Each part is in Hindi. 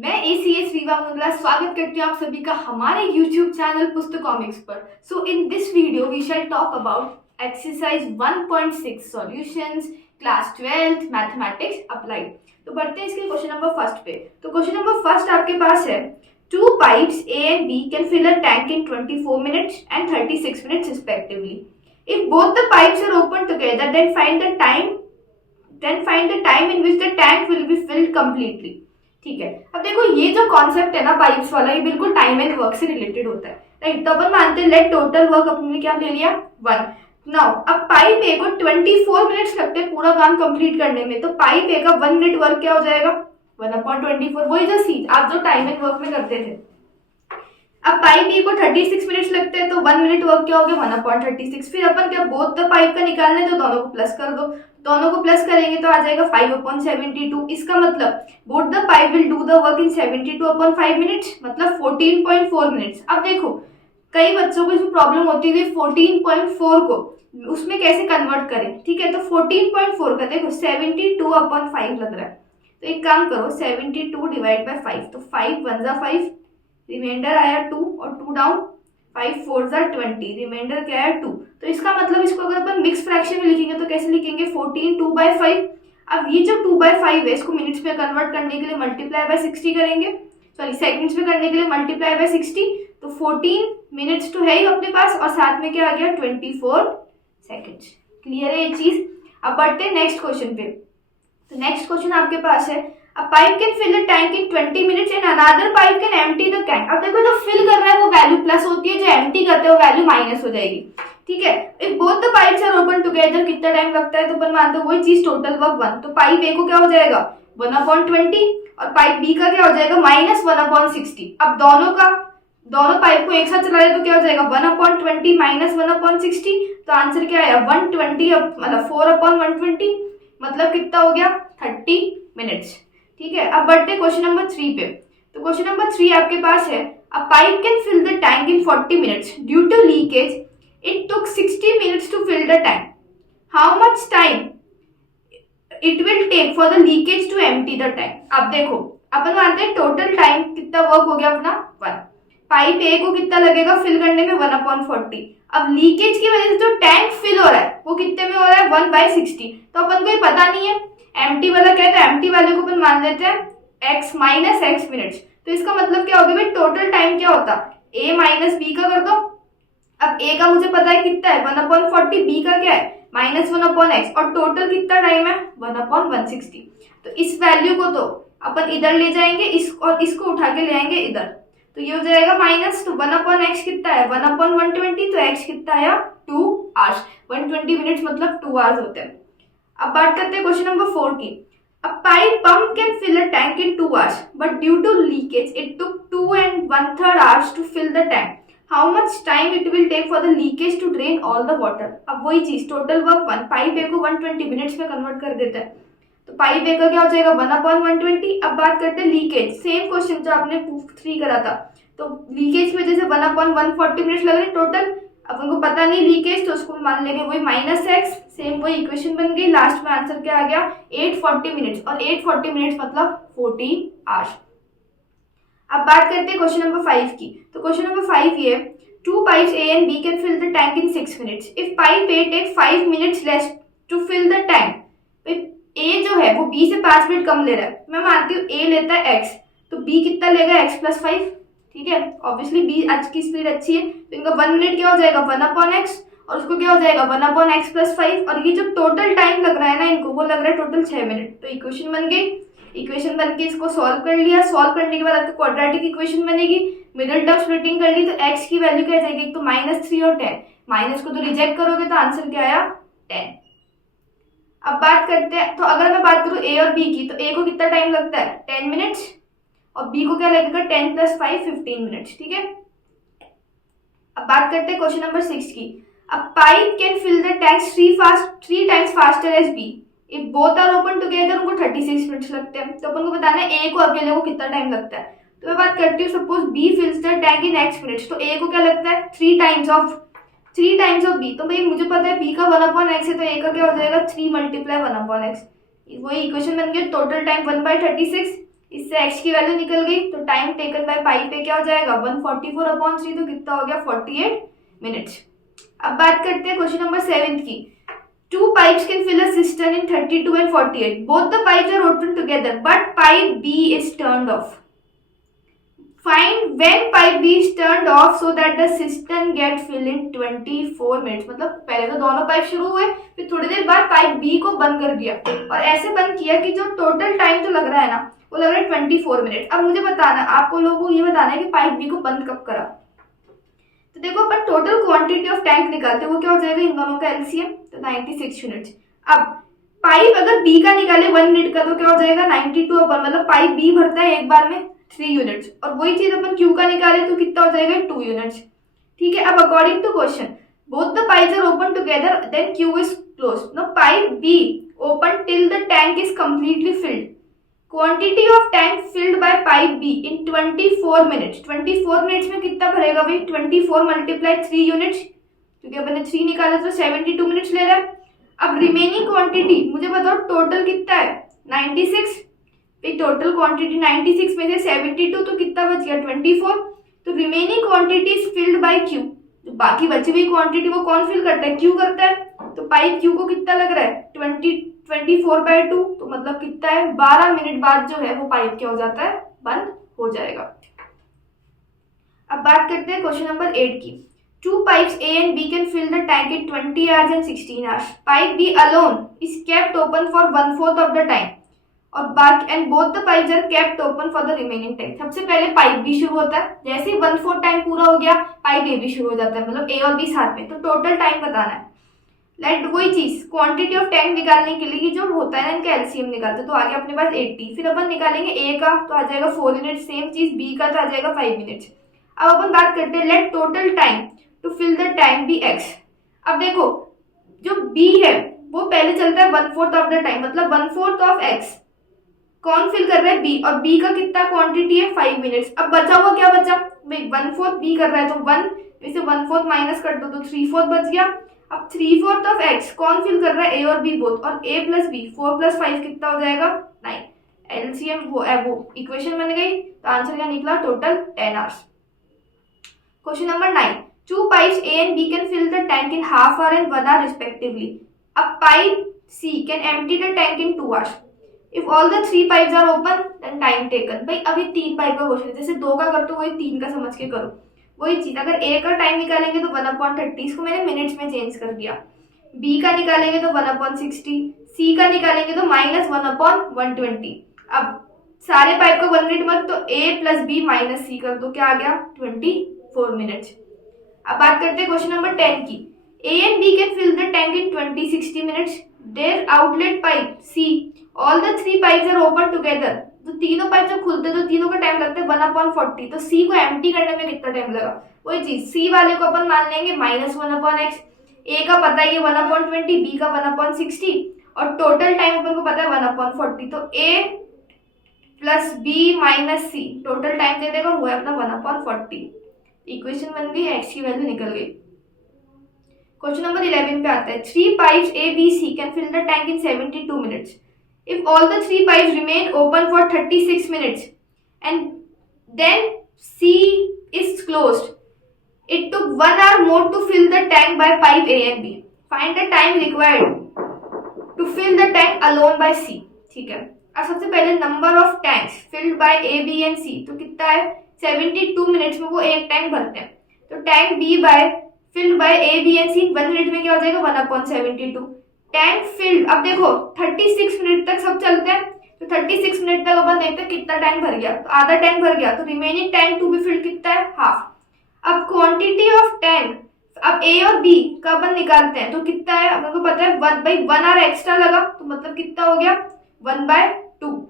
मैं ACS रीवा मुंगला स्वागत करती हूँ आप सभी का हमारे YouTube चैनल पुस्तक कॉमिक्स पर। So in this video we shall talk about exercise 1.6 solutions class 12th mathematics applied. तो बढ़ते हैं इसके क्वेश्चन नंबर फर्स्ट पे। तो क्वेश्चन नंबर फर्स्ट आपके पास है, to pipes A and B can fill a tank in 24 minutes and 36 minutes respectively. If both the pipes are open together, then find the time in which the tank will be filled completely. ठीक है, अब देखो ये जो कॉन्सेप्ट है ना पाइप्स वाला, ये बिल्कुल टाइम एंड वर्क से रिलेटेड होता है, राइट। तो अपन मानते हैं लेट टोटल वर्क अपने क्या ले लिया 1। नाउ अब पाइप ए को 24 मिनट्स लगते हैं पूरा काम कंप्लीट करने में, तो पाइप ए का 1 मिनट वर्क क्या हो जाएगा 1/24। वही जो सीध आप जो टाइम एंड वर्क में करते थे। अब पाइप बी को 36 मिनट्स लगते हैं, तो 1 मिनट वर्क क्या हो गया 1/36। फिर अपन क्या बोथ द पाइप का निकालना है, तो दोनों को प्लस कर दो। दोनों को प्लस करेंगे तो आ जाएगा 5/72। इसका मतलब both the pipe will do the work in 72/5 minutes, मतलब 14.4 मिनट्स। अब देखो कई बच्चों को इसमें प्रॉब्लम होती है 14.4 को उसमें कैसे कन्वर्ट करें। ठीक है, तो 14.4 का देखो 72/5 लग रहा है, तो एक काम करो 72 डिवाइड बाय 5, तो 5 1 जा 5, रिमाइंडर आया 2 और 2 डाउन, 5 4 जा 20, रिमाइंडर क्या आया 2। तो इसका मतलब इसको अगर अपन मिक्स फ्रैक्शन में लिखेंगे तो कैसे लिखेंगे 14 2/5। अब ये जो 2/5 है इसको मिनट्स में कन्वर्ट करने के लिए मल्टीप्लाई बाय 60 करेंगे, सॉरी सेकंड्स में करने के लिए मल्टीप्लाई बाय 60। तो 14 मिनट्स तो है ही अपने पास और साथ में क्या आ गया 24 सेकंड्स। क्लियर है ये चीज। अब बढ़ते हैं नेक्स्ट क्वेश्चन पे। तो नेक्स्ट क्वेश्चन आपके पास है, A pipe can fill the tank in 20 minutes and another pipe can empty the tank. अब देखो जो फिल कर रहा है वो वैल्यू प्लस होती है, जो एम्प्टी करते हैं वो वैल्यू माइनस हो जाएगी। ठीक है, if both the pipes are open together कितना टाइम लगता है, तो अपन मानते हैं वही चीज टोटल वर्क 1। तो पाइप ए को क्या हो जाएगा 1/20 और पाइप बी का क्या हो जाएगा -1/60। अब दोनों पाइप को एक साथ चला रहे तो क्या हो जाएगा 1/20 माइनस 1/60। तो आंसर क्या आया 120, मतलब 4/120, मतलब कितना हो गया 30 मिनट्स। ठीक है, अब बढ़ते क्वेश्चन नंबर 3 पे। तो क्वेश्चन नंबर 3 आपके पास है, a pipe can fill the tank in 40 minutes due to leakage, it took 60 minutes to fill the tank, how much time it will take for the leakage to empty the tank. अब देखो अपन मानते हैं टोटल टाइम कितना वर्क हो गया अपना 1, पाइप ए को कितना लगेगा फिल करने में 1/40। अब लीकेज की वजह से जो टैंक फिल हो रहा है वो कितने में हो रहा है 1/60। तो अपन को ये पता नहीं है एम्प्टी वाला क्या है, तो एम्प्टी वाले को अपन मान लेते हैं x माइनस एक्स मिनट्स। तो इसका मतलब क्या होगा भाई टोटल टाइम क्या होता a माइनस बी का कर दो। अब a का मुझे पता है कितना है 1/40, b का क्या है -1/x और टोटल कितना टाइम है 1/160। तो इस वैल्यू को तो अपन इधर ले जाएंगे और इसको उठा के ले आएंगे इधर, तो ये हो जाएगा माइनस। तो 1/x कितना है 1/120, तो x कितना आया 2 आवर्स। 120 मिनट्स मतलब 2 आवर्स होते हैं। अब बात करते हैं क्वेश्चन नंबर 4 की। A pipe pump can fill a tank in 2 hours, but due to leakage it took 2 1/3 hours to fill the tank, how much time it will take for the leakage to drain all the water. अब वही चीज टोटल वर्क 1, पाइप ए को 120 मिनट्स में कन्वर्ट कर देता है, तो पाइप ए का क्या हो जाएगा 1/120। अब बात करते हैं लीकेज, सेम क्वेश्चन जो आपने 3 करा था, तो लीकेज की वजह से 1/140 मिनट्स लग रहे हैं टोटल। अपन को पता नहीं लीकेज, तो उसको मान लेंगे वही -x, सेम वही इक्वेशन बन गई। लास्ट में आंसर क्या आ गया 840 मिनट्स, और 840 मिनट्स मतलब 40 आवर्स। अब बात करते हैं क्वेश्चन नंबर 5 की। तो क्वेश्चन नंबर 5 ये, two pipes A and B can fill the tank in 6 minutes, if pipe A take 5 minutes less to fill the tank. A जो है वो B से 5 मिनट कम ले रहा है, मैं मानती हूँ A लेता है x, तो B कितना लेगा x+5। ठीक है, ऑब्वियसली बी आज की स्पीड अच्छी है, तो इनका 1 मिनट क्या हो जाएगा 1/x और उसको क्या हो जाएगा 1/x+5, और ये जो टोटल टाइम लग रहा है ना इनको वो लग रहा है टोटल 6 मिनट। तो इक्वेशन बन गई, इक्वेशन बन के इसको सॉल्व कर लिया, सॉल्व करने के बाद आपको क्वाड्रेटिक इक्वेशन बनेगी, मिडिल टर्म स्प्लिटिंग कर ली, तो x की वैल्यू क्या जाएगी, एक तो -3 और 10, माइनस को तो रिजेक्ट करोगे तो आंसर क्या आया 10। अब बात करते हैं, तो अगर मैं बात करूं a और b की, तो a को कितना टाइम लगता है 10 मिनट्स और b को क्या लगेगा 10 + 5 15 मिनट्स। ठीक है, अब बात करते हैं क्वेश्चन नंबर 6 की। A pipe can fill the tank 3 times faster as b, if both are open together उनको 36 मिनट्स लगते हैं। तो अपन को बताना है a को अकेले को कितना टाइम लगता है। तो मैं बात करती हूँ, suppose b फिल्स the tank in x minutes, तो a को क्या लगता है 3 टाइम्स ऑफ b। तो भाई मुझे पता है b का 1/x है, तो a का क्या हो जाएगा 3 × 1/x। वही इक्वेशन बन गया, टोटल टाइम 1/36 इससे x की वैल्यू निकल गई, तो टाइम टेकन बाय पाइप पे क्या हो जाएगा 144/3, तो कितना हो गया 48 मिनट्स। अब बात करते हैं क्वेश्चन नंबर 7 की। Two pipes can fill a cistern in 32 and 48. Both the pipes are open together, but pipe B is turned off. Find when pipe B is turned off so that the cistern get filled in 24 minutes. मतलब पहले तो दोनों पाइप शुरू हुए, फिर थोड़ी देर बाद पाइप बी को बंद कर दिया और ऐसे बंद किया कि जो टोटल टाइम जो लग रहा है ना वो लग रहा है 24 मिनट। अब मुझे बताना, आपको लोगों को ये बताना है कि पाइप बी को बंद कब करा। तो देखो अपन टोटल क्वांटिटी ऑफ टैंक निकालते हैं, वो क्या हो जाएगा इन दोनों का एलसीएम, तो 96 यूनिट्स। अब पाइप अगर बी का निकाले 1 मिनट का तो क्या हो जाएगा 92 अपन, मतलब पाइप बी भरता है एक बार में 3 यूनिट्स, और वही चीज अपन क्यू का निकाले तो कितना हो जाएगा 2 यूनिट्स। ठीक है, अब according to question both the pipes are open together then Q is closed. Now pipe B open till the tank is completely filled. Quantity of tank filled by pipe B in 24 minutes. 24 minutes में कितना भरेगा भाई 24 मल्टीप्लाई 3 यूनिट्स, क्योंकि अपन ने 3 निकाला तो 72 मिनट्स ले रहा है। अब रिमेनिंग क्वांटिटी मुझे बताओ टोटल कितना है 96, टोटल क्वांटिटी 96 में से 72 तो कितना बच गया 24, तो remaining quantity is filled by Q. जो बाकी बची हुई क्वांटिटी वो कौन फिल करता है क्यू करता है, तो पाइप क्यू को कितना लग रहा है 24/2, तो मतलब कितना है 12 मिनट बाद जो है वो पाइप क्या हो जाता है बंद हो जाएगा। अब बात करते हैं क्वेश्चन नंबर 8 की। Two pipes A and B can fill the tank in 20 hours and 16 hours. Pipe B alone is kept open for 1/4 of the time. और बाकी and both the pipes are kept open for the remaining time. सबसे पहले पाइप बी शुरू होता है, जैसे ही 1/4 टाइम पूरा हो गया पाइप ए भी शुरू हो जाता है, मतलब ए और बी साथ में, तो टोटल टाइम बताना है। लाइक वही चीज क्वांटिटी ऑफ टैंक निकालने के लिए जो होता है ना इनका एलसीएम निकालते, तो आगे अपने पास 80, फिर अपन निकालेंगे ए का तो आ जाएगा 4 यूनिट, सेम चीज बी का तो आ जाएगा 5 मिनट्स। अब अपन बात करते हैं let total time to fill the tank be x. अब देखो जो बी है वो पहले चलता है 1/4 ऑफ द टाइम, मतलब 1/4 ऑफ एक्स कौन फिल कर रहा है बी, और बी का कितना क्वांटिटी है 5 मिनट्स। अब बचा हुआ क्या बचा भाई 1/4 बी कर रहा है तो 1 में से 1/4 माइनस कर दो तो 3/4 बच गया। अब 3/4 ऑफ एक्स कौन फिल कर रहा है ए और बी बोथ, और ए प्लस बी 4 + 5 कितना हो जाएगा 9। एलसीएम वो इक्वेशन बन गई, तो आंसर क्या निकला total 10 hours. Question number 9। Two pipes A and B can fill the tank in half hour and 1 hour respectively. A pipe C can empty the tank in 2 hours. If all the 3 pipes are open, then time taken. भाई अभी 3 पाइप का क्वेश्चन, जैसे 2 का करते हो वही 3 का समझ के करो। वही चीज अगर A का टाइम निकालेंगे तो 1/30, इसको मैंने मिनट्स में चेंज कर दिया। B का निकालेंगे तो 1/60, C का निकालेंगे तो -1/120। अब सारे पाइप का 1 मिनट मत, तो A + B - C कर दो, क्या आ गया 24 मिनट्स। अब बात करते हैं क्वेश्चन नंबर 10 की। A and B can fill the tank in 20-60 minutes. Their outlet pipe C, all the 3 pipes are open together. तो तीनों पाइप जब खुलते हैं तो तीनों का टाइम लगता है 1/40, तो C को एम्प्टी करने में कितना टाइम लगा, वही चीज C वाले को अपन मान लेंगे -1/x। A का पता है 1/20, B का 1/60, और टोटल टाइम अपन को पता है 1/40, तो A + B - C total time दे देगा वो है अपना 1/40। इक्वेशन बन गई, एक्स की वैल्यू निकल गई। क्वेश्चन नंबर 11 पे आता है। 3 pipes A, B, C can fill the tank in 72 minutes. If all the 3 pipes remain open for 36 minutes and then C is closed, it took 1 hour more to fill the tank by pipe A and B. Find the time required to fill the tank alone by C. ठीक है, अब सबसे पहले number of tanks filled by A, B and C, तो कितना है 72 मिनट्स में वो एक टैंक भरते हैं, तो tank be by filled by A B and C 1 minute में क्या हो जाएगा 1/72। टैंक फिल्ड, अब देखो 36 मिनट तक सब चलते हैं, तो 36 मिनट तक अपन देखते हैं कितना टैंक भर गया, तो आधा टैंक भर गया, तो remaining tank to be filled कितना है हाफ। अब क्वांटिटी ऑफ टैंक अब ए और बी का अपन निकालते हैं, तो कितना है अपन को पता है 1/1 आवर एक्स्ट्रा लगा, तो मतलब कितना हो गया 1/2।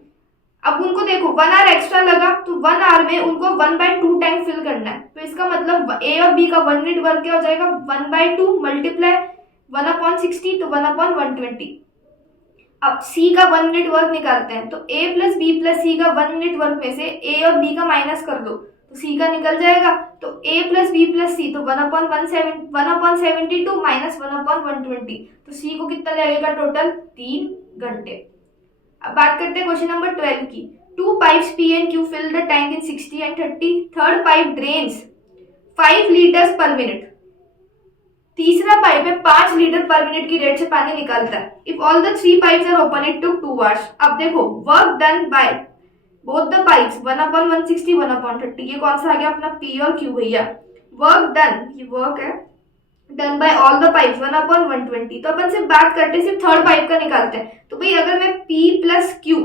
अब उनको देखो 1 आवर एक्स्ट्रा लगा, तो 1 आवर में उनको 1/2 टैंक फिल करना है, तो इसका मतलब ए और बी का 1 मिनट वर्क क्या हो जाएगा 1/2 मल्टीप्लाई 1/60, तो 1/120। अब सी का 1 मिनट वर्क निकालते हैं, तो ए + बी + सी का 1 मिनट वर्क में से ए और बी का माइनस कर दो, तो सी का निकल जाएगा, तो ए + बी + सी, तो 1/72 - 1/120, तो सी को कितना लगेगा टोटल 3 घंटे। अब बात करते हैं क्वेश्चन नंबर 12 की। 2 pipes P and Q fill the tank in 60 and 30. Third pipe drains 5 liters per minute. तीसरा पाइप है 5 लीटर पर मिनट की रेट से पानी निकालता है. If all the 3 pipes are open it took 2 hours. अब देखो work done by both the pipes 1/160 1/30. ये कौन सा आ गया अपना P और Q भैया. वर्क डन, ये वर्क है done by all the pipes 1/120. तो अपन सिर्फ बात करते सिर्फ थर्ड पाइप का निकालते हैं. तो भाई अगर मैं P प्लस Q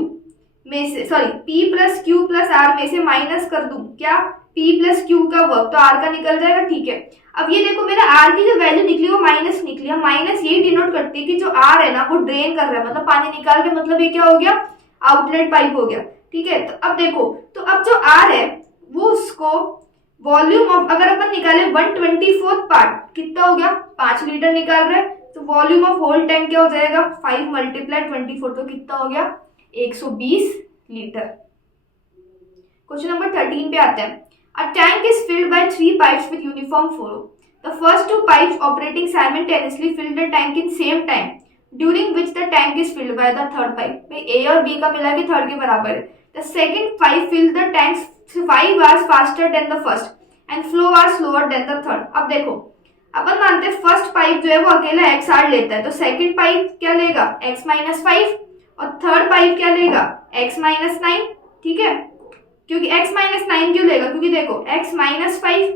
में से P plus Q plus R में से माइनस कर दूं क्या P प्लस Q का वर्क तो R का निकल जाएगा. ठीक है, अब ये देखो मेरा R की जो वैल्यू निकली वो माइनस निकली. हम माइनस यही डिनोट करती है कि जो R है ना वो ड्रेन कर रहा है, मतलब पानी निकाल रहे, मतलब ये क्या हो गया आउटलेट पाइप हो गया. ठीक है, तो अब देखो तो अब जो R है वो उसको वॉल्यूम ऑफ अगर अपन निकाले 1/24 पार्ट कितना हो गया 5 लीटर निकाल रहे हैं. तो वॉल्यूम ऑफ होल टैंक क्या हो जाएगा 5 × 24 तो कितना हो गया 120 लीटर. क्वेश्चन नंबर 13 पे आते हैं. A tank is filled by 3 pipes with uniform flow. The first 2 pipes operating simultaneously fill the tank in same time, during which the tank is filled by the third pipe. भाई A और B का मिला के थर्ड के बराबर है. The second pipe fill the tanks 5 hours faster than the first and flow are slower than the third. अब देखो अपन मानते हैं फर्स्ट पाइप जो है वो अकेला x आर लेता है, तो सेकंड पाइप क्या लेगा x-5 और थर्ड पाइप क्या लेगा x-9. ठीक है, क्योंकि x-9 क्यों लेगा क्योंकि देखो x-5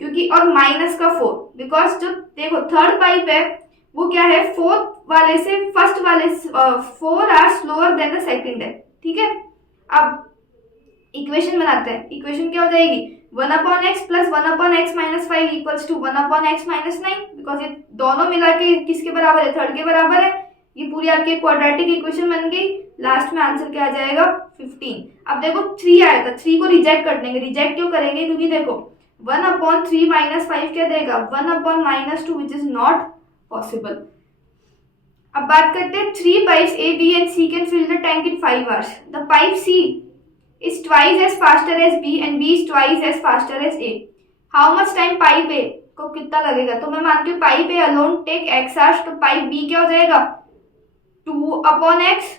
क्योंकि और माइनस का 4 बिकॉज जो देखो थर्ड पाइप है वो क्या है फोर्थ वाले से फर्स्ट वाले 4 are slower than the second है. ठीक है, अब इक्वेशन बनाते हैं. इक्वेशन क्या हो जाएगी 1/x plus 1/x-5 equals to 1/x-9 because ये दोनों मिला के किसके बराबर है थर्ड के बराबर है. ये पूरी आपकी क्वाड्रेटिक इक्वेशन बन गई. लास्ट में आंसर क्या आ जाएगा 15. अब देखो 3 आया था, 3 को रिजेक्ट कर देंगे. रिजेक्ट क्यों करेंगे क्योंकि देखो 1/3 - 5 क्या देगा 1/-2 विच इज नॉट पॉसिबल. अब बात करते हैं 3 pipes A, B and C can fill the tank in 5 hours. The pipe C is twice as faster as B and B is twice as faster as A. How much time pipe A को कितना लगेगा. तो मैं मानती हूँ pipe A alone take x hours, तो पाइप B क्या हो जाएगा 2/x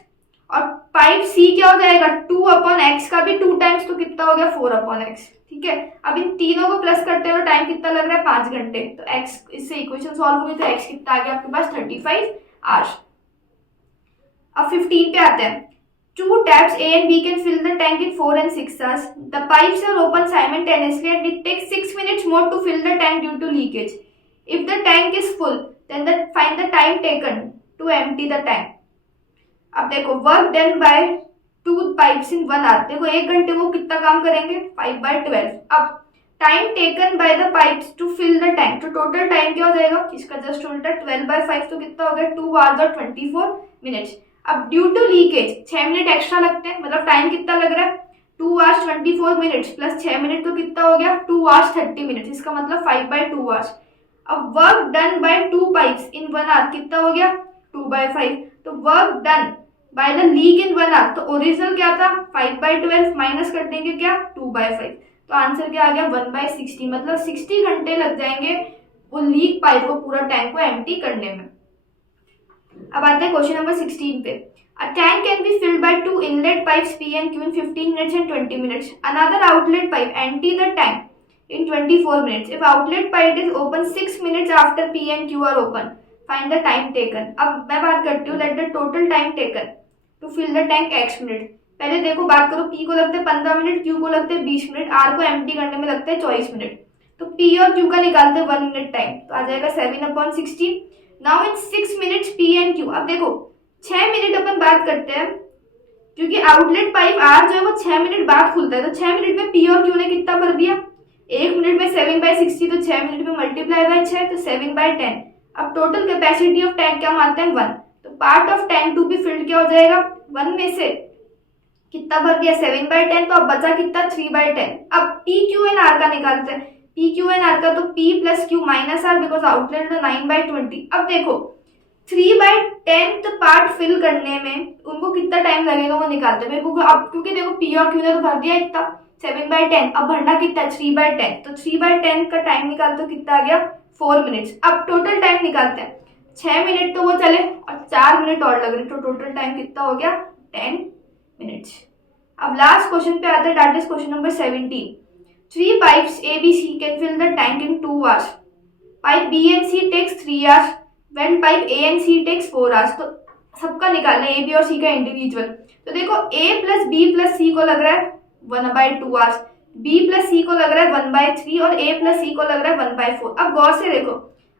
और पाइप C क्या हो जाएगा 2/x का भी 2 टाइम्स तो कितना हो गया 4/x. ठीक है, अब इन तीनों को प्लस करते हुए टाइम कितना लग रहा है 5 घंटे. तो x इससे इक्वेशन सॉल्व हुई तो x कितना आ गया आपके पास 35 आवर्स. अब 15 पे आते हैं. 2 taps A and B can fill the tank in 4 and 6 hours. The pipes are open simultaneously and it takes 6 minutes more to fill the tank due to leakage. If the tank is full, then find the time taken to empty the tank. अब देखो work done by 2 pipes in 1 hour. देखो 1 घंटे वो कितना काम करेंगे 5/12. अब time taken by the pipes to fill the tank, तो टोटल टाइम क्या हो जाएगा इसका जस्ट उल्टा 12/5 तो कितना हो गया 2 आवर्स और 24 मिनट्स. अब due to leakage 6 minute extra लगते हैं, मतलब टाइम कितना लग रहा है 2 आवर्स 24 मिनट्स प्लस 6 मिनट तो कितना हो गया 2 आवर्स 30 मिनट्स. इसका मतलब 5/2 आवर्स. अब work done by 2 pipes in 1 hour कितना हो गया 2/5. तो work done by the leak in 1 hour, तो ओरिजिनल क्या था 5/12 माइनस कर देंगे क्या 2/5. तो आंसर क्या आ गया 1/60, मतलब 60 घंटे लग जाएंगे वो लीक पाइप को पूरा टैंक को एम्प्टी करने में. अब आते हैं क्वेश्चन नंबर 16 पे. A tank can be filled by 2 inlet pipes P and Q in 15 minutes and 20 minutes. Another outlet pipe empty the tank in 24 minutes. If outlet pipe is open 6 minutes after P and Q are open, find the time taken. अब मैं बात करती हूँ let the total time taken to fill the tank x minute. पहले देखो बात करो P को लगते हैं 15 मिनट, Q को लगते हैं 20 मिनट, R को एम्प्टी करने में लगते हैं 24 मिनट. तो P और Q का निकालते हैं 1 मिनट टाइम, तो आ जाएगा 7/60. Now in 6 minutes P and Q. अब देखो 6 मिनट अपन बात करते हैं क्योंकि आउटलेट पाइप R जो है वो 6 मिनट बाद खुलता है, तो 6 मिनट में P और Q ने कितना भर दिया 1 मिनट में 7/60, तो 6 मिनट में मल्टीप्लाई बाय 6 तो 7/10. अब टोटल कैपेसिटी ऑफ टैंक क्या मानते हैं 1, तो part of tank to be filled क्या हो जाएगा 1 में से कितना भर दिया 7/10, तो अब बचा कितना 3/10. अब P Q and R का निकालते हैं. P Q and R का तो P plus Q minus R because outlet तो 9/20. अब देखो 3/10 पार्ट फिल करने में उनको कितना टाइम लगेगा वो निकालते हैं. अब क्योंकि देखो P और Q ने तो भर दिया इतना 7/10, अब भरना कितना 3/10, तो 3/10 का टाइम निकालते हो कितना आ गया 4 मिनट्स. अब टोटल टाइम निकालते हैं 6 मिनट तो वो चले और 4 मिनट और लग रहे, तो टोटल टाइम कितना हो गया 10 मिनट्स. अब लास्ट क्वेश्चन पे आता है, that is question number 17। 3 pipes A, B, C can fill the tank in 2 hours. Pipe B and C takes 3 hours. When pipe A and C takes 4 hours. तो सबका निकालना है, A, B और C का इंडिविजुअल। तो देखो A plus B plus C को लग रहा है 1/2 आवर्स, B प्लस C को लग रहा है 1/3 और A प्लस C को लग रहा है 1/4। अब गौर से देखो,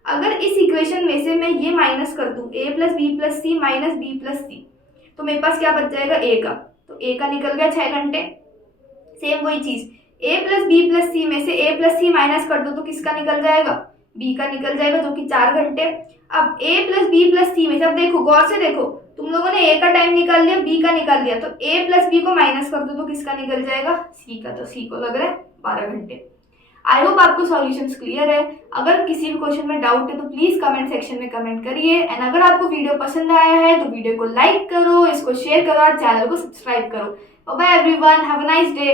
अगर इस इक्वेशन में से मैं ये माइनस कर दूं A plus B plus C minus B plus C, तो मेरे पास क्या बच जाएगा A का, तो A का निकल गया 6 घंटे। सेम वही चीज A plus B plus C में से A प्लस C माइनस कर दो तो किसका निकल जाएगा, B का निकल जाएगा, जो कि 4 घंटे। अब A plus B plus C में से, अब देखो गौर से देखो, तुम लोगों ने A का टाइम निकाल लिया, B का निकाल लिया, तो A प्लस B को माइनस कर दो तो किसका निकल जाएगा, C का, तो C को लग रहा है 12 घंटे। आई होप आपको सॉल्यूशंस क्लियर है। अगर किसी भी क्वेश्चन में डाउट है तो प्लीज कमेंट सेक्शन में कमेंट करिए, एंड अगर आपको वीडियो पसंद आया है तो वीडियो को लाइक करो, इसको शेयर करो और चैनल को सब्सक्राइब करो। Bye everyone, have a nice day.